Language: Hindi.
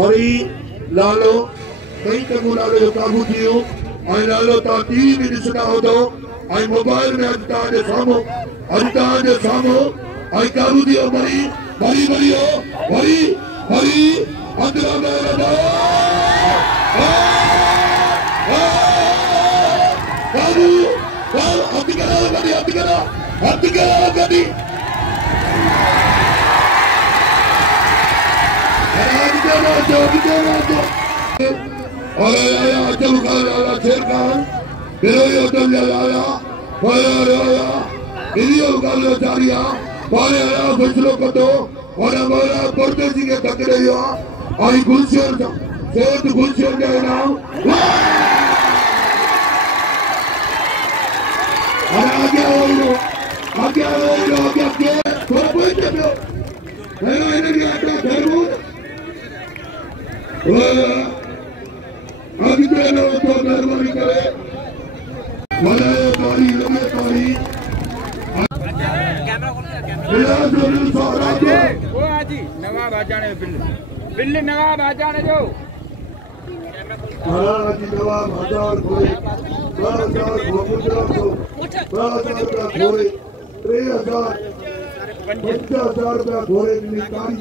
वरी लालो कई चङो लालो जो काबू थी वियो ऐं लालो तव्हां टीवी में ॾिसंदा हूंदो ऐं मोबाइल में अॼु तव्हांजे साम्हूं ऐं काबू थी वियो वरी वरी वरी वरी वरी अंदरां काबू हथ करो गॾी और आया अचल खान आया शेर खान बिरोई होटल आया आया वीडियो गालियो जारिया पारे आया फैसलो कदो और हमारा परदेसी के तकड़े या आई गुलशन सेठ गुलशन के नाम और आगे के थोड़ा पहुंच गयो हेलो इन्हें आता धर्म आगे तो मेहरबानी करे बनाए तारी लगे तारी वो आजी नवाब आजाने बिल्ली नवाब आजाने जो आजी नवाब हजार कोई 10,000 गुजरात को 10,000 का कोई 3,000 50,000 का घोड़े निकाली